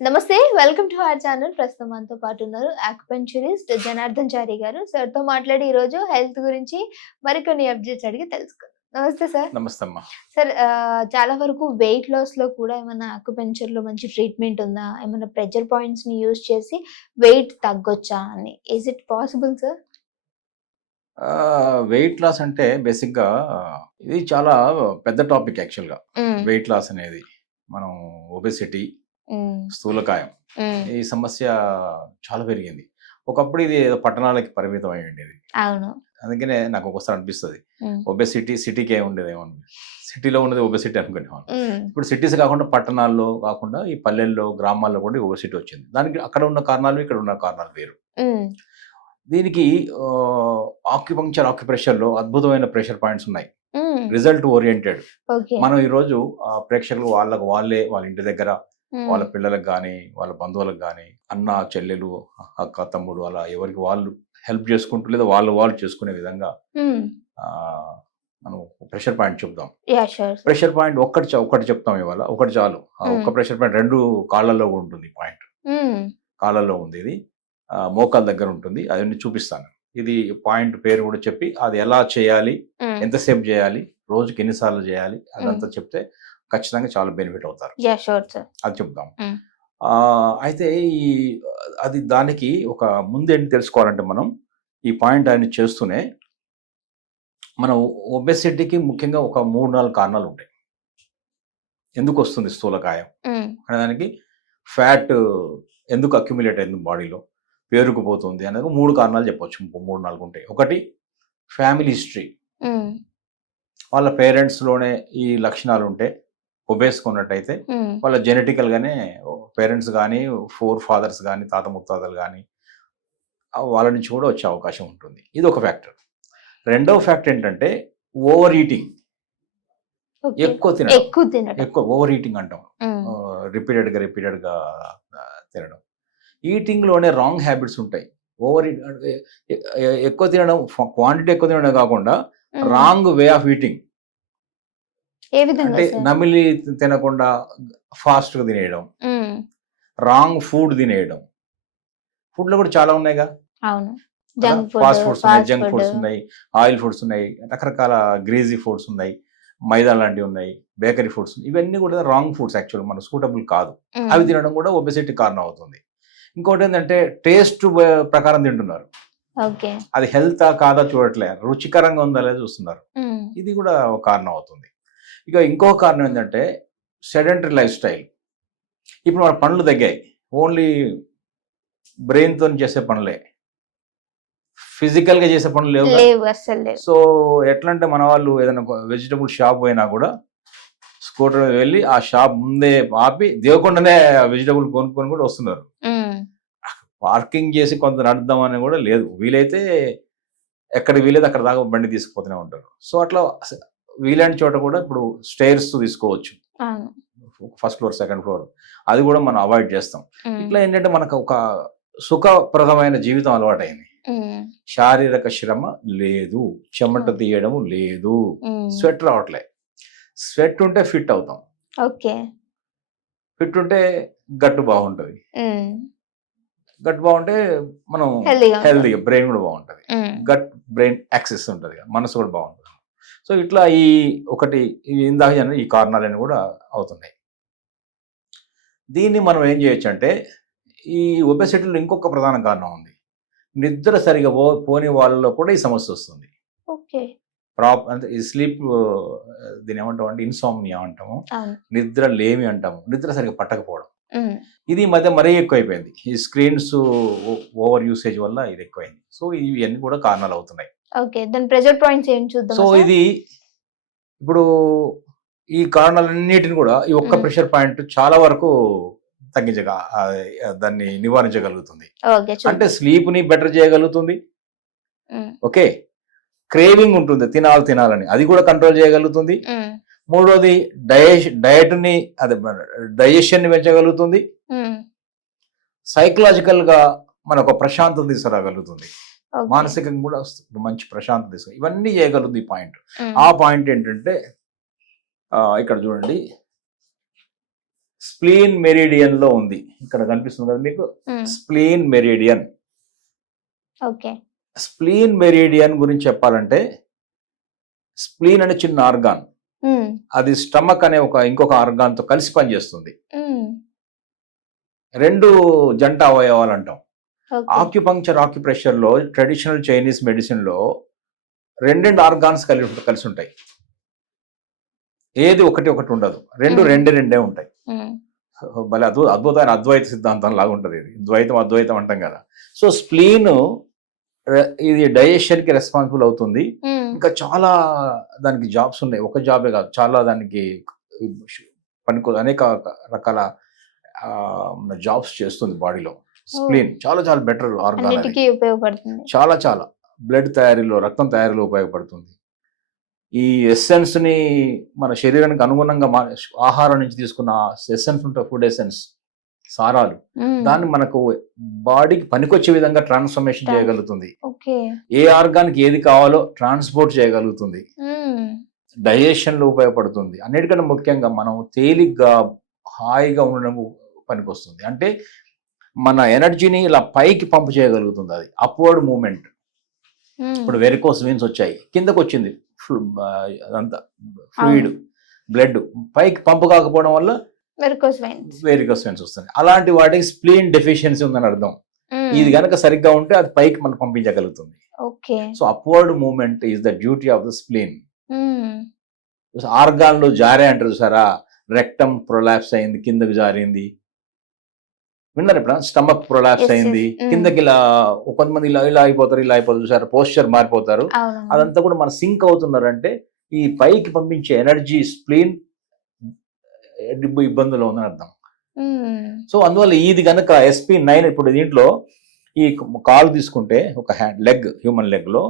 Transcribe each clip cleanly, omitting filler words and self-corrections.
నమస్తే, welcome to our channel. ప్రస్తుతం మనతో పాటు ఉన్నారు ఆక్యుపెంచరిస్ట్ జనార్దన్ చారి గారు. సార్తో మాట్లాడి ఈరోజు హెల్త్ గురించి మరికొన్ని అప్డేట్స్ అడిగి తెలుసుకుందాం. నమస్తే సార్. నమస్తే అమ్మా. సార్, చాలా వరకు వెయిట్ లాస్ లో కూడా ఏమైనా ఆక్యుపెంచర్ లో మంచి ట్రీట్మెంట్ ఉందా? ఏమైనా ప్రెషర్ పాయింట్స్ ని యూజ్ చేసి వెయిట్ తగ్గొచ్చా అని? Is it possible sir? Weight loss అంటే బేసిక్గా ఇది చాలా పెద్ద టాపిక్ యాక్చువల్గా. వెయిట్ లాస్ అనేది మనం ఒబెసిటీ, స్థూలకాయం, ఈ సమస్య చాలా పెరిగింది. ఒకప్పుడు ఇది ఏదో పట్టణాలకి పరిమితం అయి ఉండేది. అవును. అందుకనే నాకు ఒకసారి అనిపిస్తుంది ఒబెసిటీ సిటీకే ఉండేదేమో, సిటీలో ఉన్నది ఒబెసిటీ అనుకునేవాళ్ళు. ఇప్పుడు సిటీస్ కాకుండా పట్టణాల్లో కాకుండా ఈ పల్లెల్లో గ్రామాల్లో కూడా ఒబెసిటీ వచ్చింది. దానికి అక్కడ ఉన్న కారణాలు ఇక్కడ ఉన్న కారణాలు వేరు. దీనికి ఆక్యుప్రెషర్లో అద్భుతమైన ప్రెషర్ పాయింట్స్ ఉన్నాయి, రిజల్ట్ ఓరియంటెడ్. మనం ఈరోజు ప్రేక్షకులు వాళ్ళే వాళ్ళ ఇంటి దగ్గర వాళ్ళ పిల్లలకు కానీ వాళ్ళ బంధువులకు కానీ అన్న చెల్లెలు అక్క తమ్ముడు అలా ఎవరికి వాళ్ళు హెల్ప్ చేసుకుంటూ లేదా వాళ్ళు చేసుకునే విధంగా మనం ప్రెషర్ పాయింట్ చెప్దాం. ప్రెషర్ పాయింట్ ఒక్కటి చెప్తాం ఇవాళ, ఒకటి చాలు. ఒక్క ప్రెషర్ పాయింట్ 2 కాళ్ళల్లో ఉంటుంది. పాయింట్ కాళ్ళల్లో ఉంది, ఇది మోకాల దగ్గర ఉంటుంది. అవన్నీ చూపిస్తాను. ఇది పాయింట్ పేరు కూడా చెప్పి అది ఎలా చేయాలి, ఎంతసేపు చేయాలి, రోజుకి ఎన్నిసార్లు చేయాలి అదంతా చెప్తే ఖచ్చితంగా చాలా బెనిఫిట్ అవుతారు. అది చెప్దాం. అయితే అది దానికి ఒక ముందేంటి తెలుసుకోవాలంటే మనం ఈ పాయింట్ ఆయన చేస్తూనే మనం ఒబెసిటీకి ముఖ్యంగా ఒక 3-4 కారణాలు ఉంటాయి. ఎందుకు వస్తుంది స్థూలకాయం అనే దానికి, ఫ్యాట్ ఎందుకు అక్యుములేట్ అయింది బాడీలో, పేరుకుపోతుంది అనేది 3 కారణాలు చెప్పొచ్చు. 3-4 ఉంటాయి. ఒకటి ఫ్యామిలీ హిస్టరీ, వాళ్ళ పేరెంట్స్లోనే ఈ లక్షణాలు ఉంటే ఒబేసుకున్నట్టయితే వాళ్ళ జెనెటికల్ గానే పేరెంట్స్ కానీ 4 ఫాదర్స్ కానీ తాత ముత్తాతలు కానీ వాళ్ళ నుంచి కూడా వచ్చే అవకాశం ఉంటుంది. ఇది ఒక ఫ్యాక్టర్. రెండవ ఫ్యాక్టర్ ఏంటంటే ఓవర్ ఈటింగ్, ఎక్కువ ఓవర్ ఈటింగ్ అంటాం. రిపీటెడ్గా తినడం. ఈటింగ్లోనే రాంగ్ హ్యాబిట్స్ ఉంటాయి. ఎక్కువ తినడం, క్వాంటిటీ ఎక్కువ తినడం కాకుండా రాంగ్ వే ఆఫ్ ఈటింగ్. అంటే నమిలి తినకుండా ఫాస్ట్గా తినేయడం, రాంగ్ ఫుడ్ తినేయడం. ఫుడ్ లో కూడా చాలా ఉన్నాయిగా, ఫాస్ట్ ఫుడ్స్ ఉన్నాయి, జంక్ ఫుడ్స్ ఉన్నాయి, ఆయిల్ ఫుడ్స్ ఉన్నాయి, రకరకాల గ్రీజీ ఫుడ్స్ ఉన్నాయి, మైదా లాంటివి ఉన్నాయి, బేకరీ ఫుడ్స్. ఇవన్నీ కూడా రాంగ్ ఫుడ్స్, యాక్చువల్ మనకు సూటబుల్ కాదు. అవి తినడం కూడా ఒబెసిటీ కారణం అవుతుంది. ఇంకోటి ఏంటంటే టేస్ట్ ప్రకారం తింటున్నారు, అది హెల్త్ కాదా చూడట్లే, రుచికరంగా ఉందా లేదా చూస్తున్నారు. ఇది కూడా ఒక కారణం అవుతుంది. ఇక ఇంకో కారణం ఏంటంటే సెడెంటరీ లైఫ్ స్టైల్. ఇప్పుడు మన పనులు తగ్గాయి, ఓన్లీ బ్రెయిన్తో చేసే పనులే, ఫిజికల్గా చేసే పనులు లేవు. సో ఎట్లా అంటే మన వాళ్ళు ఏదైనా వెజిటబుల్ షాప్ పోయినా కూడా స్కూటర్ వెళ్ళి ఆ షాప్ ముందే ఆపి దేవకుండానే వెజిటబుల్ కొనుక్కొని కూడా వస్తున్నారు. పార్కింగ్ చేసి కొంత నడుద్దామని కూడా లేదు. వీలైతే ఎక్కడికి వీలైతే అక్కడ దాకా బండి తీసుకుపోతూనే ఉంటారు. సో అట్లా వీలైన చోట కూడా ఇప్పుడు స్టైర్స్ తీసుకోవచ్చు, ఫస్ట్ ఫ్లోర్, సెకండ్ ఫ్లోర్, అది కూడా మనం అవాయిడ్ చేస్తాం. ఇట్లా ఏంటంటే మనకు ఒక సుఖప్రదమైన జీవితం అలవాటైంది. శారీరక శ్రమ లేదు, చెమట తీయడం లేదు, స్వెట్ రావట్లే. స్వెట్ ఉంటే ఫిట్ అవుతాం, ఫిట్ ఉంటే గట్టు బాగుంటుంది, గట్ బాగుంటే మనం హెల్దీగా, బ్రెయిన్ కూడా బాగుంటుంది, గట్ బ్రెయిన్ యాక్సెస్ ఉంటుంది, మనసు కూడా బాగుంటుంది. సో ఇట్లా ఈ ఇందాక ఈ కారణాలన్నీ కూడా అవుతున్నాయి. దీన్ని మనం ఏం చేయొచ్చు అంటే, ఈ ఒబెసిటీలో ఇంకొక ప్రధాన కారణం ఉంది. నిద్ర సరిగా పోని వాళ్ళలో కూడా ఈ సమస్య వస్తుంది. అంటే ఈ స్లీప్, దీని ఏమంటాం అంటే ఇన్సామ్నియా అంటాము, నిద్ర లేమి అంటాము, నిద్ర సరిగా పట్టకపోవడం. ఇది మధ్య మరీ ఎక్కువైపోయింది. ఈ స్క్రీన్స్ ఓవర్ యూసేజ్ వల్ల ఇది ఎక్కువైంది. సో ఇవన్నీ కూడా కారణాలు అవుతున్నాయి. సో ఇది ఇప్పుడు ఈ కారణాలన్నిటిని కూడా ఈ ఒక్క ప్రెషర్ పాయింట్ చాలా వరకు దాన్ని నివారించగలుగుతుంది. అంటే స్లీప్ ని బెటర్ చేయగలుగుతుంది. ఓకే, క్రేవింగ్ ఉంటుంది తినాలని, అది కూడా కంట్రోల్ చేయగలుగుతుంది. మూడోది డైజెషన్ ని పెంచగలుగుతుంది. సైకలాజికల్ గా మనకు ప్రశాంతత తీసుకురాగలుగుతుంది, మానసికంగా కూడా మంచి ప్రశాంతత తీసుకురా, ఇవన్నీ చేయగలుగుతుంది ఈ పాయింట్. ఆ పాయింట్ ఏంటంటే ఇక్కడ చూడండి, స్ప్లీన్ మెరిడియన్ లో ఉంది. ఇక్కడ కనిపిస్తుంది కదా మీకు, spleen meridian. Okay. Spleen meridian గురించి చెప్పాలంటే, స్ప్లీన్ అనే చిన్న ఆర్గాన్, అది స్టమక్ అనే ఇంకొక ఆర్గాన్ తో కలిసి పనిచేస్తుంది. రెండు జంట అవయవాలు అంటాం. ఆక్యుపంక్చర్, ఆక్యుప్రెషర్ లో, ట్రెడిషనల్ చైనీస్ మెడిసిన్ లో రెండు ఆర్గాన్స్ కలిసి ఉంటాయి. ఏది ఒకటి ఉండదు, రెండే ఉంటాయి. భలే అద్భుతమైన అద్వైత సిద్ధాంతం లాగా ఉంటుంది ఇది. అద్వైతం అంటాం కదా. సో స్ప్లీన్ ఇది డైజెషన్ కి రెస్పాన్సిబుల్ అవుతుంది. ఇంకా చాలా దానికి జాబ్స్ ఉన్నాయి, ఒక జాబే కాదు, చాలా దానికి అనేక రకాల జాబ్స్ చేస్తుంది బాడీలో. స్ప్లీన్ చాలా చాలా బెటర్ ఆర్గాన్, ఉపయోగపడుతుంది. చాలా బ్లడ్ తయారీలో, రక్తం తయారీలో ఉపయోగపడుతుంది. ఈ ఎసెన్స్ ని మన శరీరానికి అనుగుణంగా ఆహారం నుంచి తీసుకున్న ఎసెన్స్ ఉంటాయి, ఫుడ్ ఎసెన్స్, సారాలు, దాన్ని మనకు బాడీకి పనికొచ్చే విధంగా ట్రాన్స్ఫర్మేషన్ చేయగలుగుతుంది. ఏ ఆర్గాన్కి ఏది కావాలో ట్రాన్స్పోర్ట్ చేయగలుగుతుంది. డైజెషన్ లో ఉపయోగపడుతుంది. అన్నిటికన్నా ముఖ్యంగా మనం తేలిగ్గా హాయిగా ఉండడం పనికొస్తుంది. అంటే మన ఎనర్జీని ఇలా పైకి పంపు చేయగలుగుతుంది. అది అప్వర్డ్ మూమెంట్. ఇప్పుడు వెరికోస్ వెయిన్స్ వచ్చాయి, కిందకు వచ్చింది అదంతా ఫ్లూయిడ్, బ్లడ్ పైకి పంపు కాకపోవడం వల్ల వెరికోస్ వెయిన్స్ వస్తుంది. అలాంటి వాటికి స్ప్లీన్ డెఫిషియన్సీ ఉందని అర్థం. ఇది కనుక సరిగ్గా ఉంటే అది పైకి మనం పంపించగలుగుతుంది. So upward movement is the duty of the spleen. ఆర్గాన్లు జారే అంటారు చూసారా, రెక్టమ్ ప్రొలాప్స్ అయింది, కిందకి జారింది, విన్నారు ఇప్పుడు? స్టమక్ ప్రొలాప్స్ అయింది, కిందకి ఇలా కొంతమంది ఇలా అయిపోతారు చూసారు, పోస్చర్ మారిపోతారు. అదంతా కూడా మన సింక్ అవుతున్నారంటే ఈ పైకి పంపించే ఎనర్జీ స్ప్లీన్ ఇబ్బందులు ఉందని అర్థం. సో అందువల్ల ఇది కనుక SP9, ఇప్పుడు దీంట్లో ఈ కాలు తీసుకుంటే ఒక లెగ్, హ్యూమన్ లెగ్ లో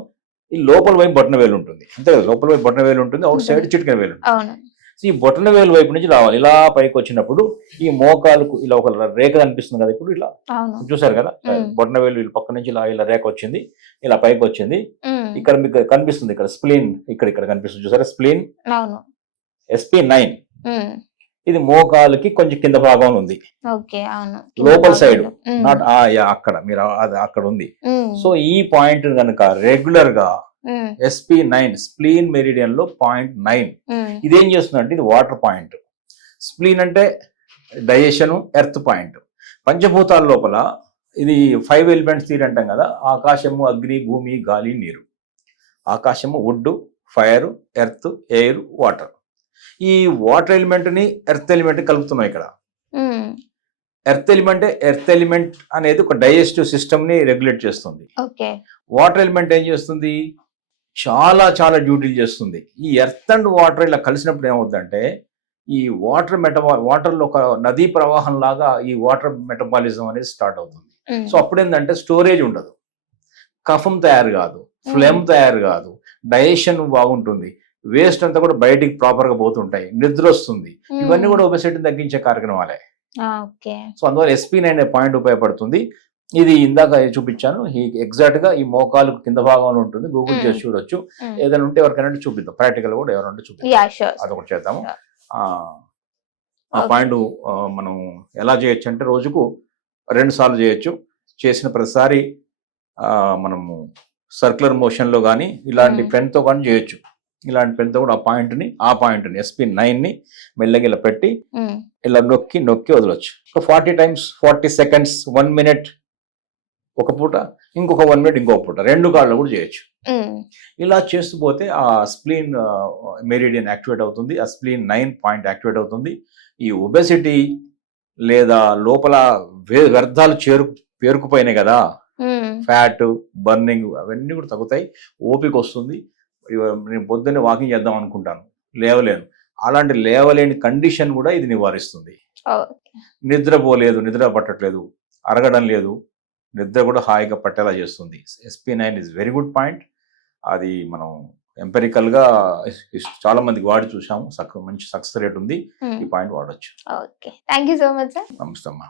ఈ లోపల వైపు బొటన వేలు ఉంటుంది, అంతే కదా, లోపల వైపు బొటన వేలు ఉంటుంది, అవుట్ సైడ్ చిటికెన వేలు ఉంటుంది. ఈ బొటన వేలు వైపు నుంచి రావాలి, ఇలా పైకి వచ్చినప్పుడు ఈ మోకాలకు ఇలా ఒక రేఖ కనిపిస్తుంది కదా, ఇప్పుడు ఇలా చూసారు కదా, బొటన వేలు పక్క నుంచి ఇలా రేఖ వచ్చింది, ఇలా పైకి వచ్చింది. ఇక్కడ మీకు కనిపిస్తుంది, ఇక్కడ స్ప్లీన్, ఇక్కడ కనిపిస్తుంది చూసారా, స్ప్లీన్ SP9. ఇది మోకాలుకి కొంచెం కింద భాగం ఉంది, లోపల సైడ్, నాట్ అక్కడ మీరు అక్కడ ఉంది. సో ఈ పాయింట్ కనుక రెగ్యులర్ గా SP9 స్ప్లీన్ మెరిడియన్ లో 0.9 ఇదేం చేస్తుందంటే, ఇది వాటర్ పాయింట్. స్ప్లీన్ అంటే డైజెషన్, ఎర్త్ పాయింట్. పంచభూతాల లోపల ఇది 5 ఎలిమెంట్స్ థియరీ అంటాం కదా, ఆకాశము, అగ్ని, భూమి, గాలి, నీరు. ఆకాశము wood, fire, earth, air, water. ఈ వాటర్ ఎలిమెంట్ ని ఎర్త్ ఎలిమెంట్ కలుపుతున్నాం ఇక్కడ. ఎర్త్ ఎలిమెంట్ అనేది ఒక డైజెస్టివ్ సిస్టమ్ ని రెగ్యులేట్ చేస్తుంది. వాటర్ ఎలిమెంట్ ఏం చేస్తుంది, చాలా చాలా డ్యూటీలు చేస్తుంది. ఈ ఎర్త్ అండ్ వాటర్ ఇలా కలిసినప్పుడు ఏమవుతుందంటే, ఈ వాటర్లో ఒక నదీ ప్రవాహం లాగా ఈ వాటర్ మెటబాలిజం అనేది స్టార్ట్ అవుతుంది. సో అప్పుడు ఏంటంటే స్టోరేజ్ ఉండదు, కఫం తయారు కాదు, ఫ్లేమ్ తయారు కాదు, డైజెషన్ బాగుంటుంది, వేస్ట్ అంతా కూడా బయటికి ప్రాపర్ గా పోతుంటాయి, నిద్ర వస్తుంది. ఇవన్నీ కూడా ఒబెసిటీని తగ్గించే కార్యక్రమాలే. సో అందువల్ల SP9 అనే పాయింట్ ఉపయోగపడుతుంది. ఇది ఇందాక చూపించాను, ఎగ్జాక్ట్ గా ఈ మోకాలు కింద భాగంలో ఉంటుంది. గూగుల్ చేసి చూడొచ్చు. ఏదైనా ఉంటే ఎవరికైనా చూపిద్దాం, ప్రాక్టికల్ కూడా ఎవరైనా చూపిద్దాం, అదొకటి చేద్దాము. ఆ పాయింట్ మనం ఎలా చేయొచ్చు అంటే, రోజుకు 2 సార్లు చేయొచ్చు. చేసిన ప్రతిసారి మనము సర్క్యులర్ మోషన్ లో కానీ ఇలాంటి పెన్ తో కానీ చేయొచ్చు. ఇలాంటి పెన్ తో కూడా ఆ పాయింట్ని SP9 మెల్లగా ఇలా పెట్టి ఇలా నొక్కి వదలొచ్చు. 40 times 40 seconds, 1 minute ఒక పూట, ఇంకొక 1 minute ఇంకొక పూట, 2 కాళ్ళు కూడా చేయొచ్చు. ఇలా చేస్తూ పోతే ఆ స్ప్లీన్ మెరిడియన్ యాక్టివేట్ అవుతుంది, ఆ SP9 పాయింట్ యాక్టివేట్ అవుతుంది. ఈ ఒబెసిటీ లేదా లోపల వ్యర్థాలు పేరుకుపోయినాయి కదా, ఫ్యాట్ బర్నింగ్, అవన్నీ కూడా తగ్గుతాయి. ఓపిక వస్తుంది. నేను పొద్దున్నే వాకింగ్ చేద్దాం అనుకుంటాను, లేవలేను, అలాంటి లేవలేని కండిషన్ కూడా ఇది నివారిస్తుంది. నిద్రపోలేదు, నిద్ర పట్టట్లేదు, అరగడం లేదు, నిద్ర కూడా హాయిగా పట్టేలా చేస్తుంది. SP9 is very good point. అది మనం ఎంపెరికల్ గా చాలా మందికి వాడి చూసాము, మంచి సక్సెస్ రేట్ ఉంది. ఈ పాయింట్ వాడొచ్చు. Thank you so much sir. నమస్తే అమ్మా.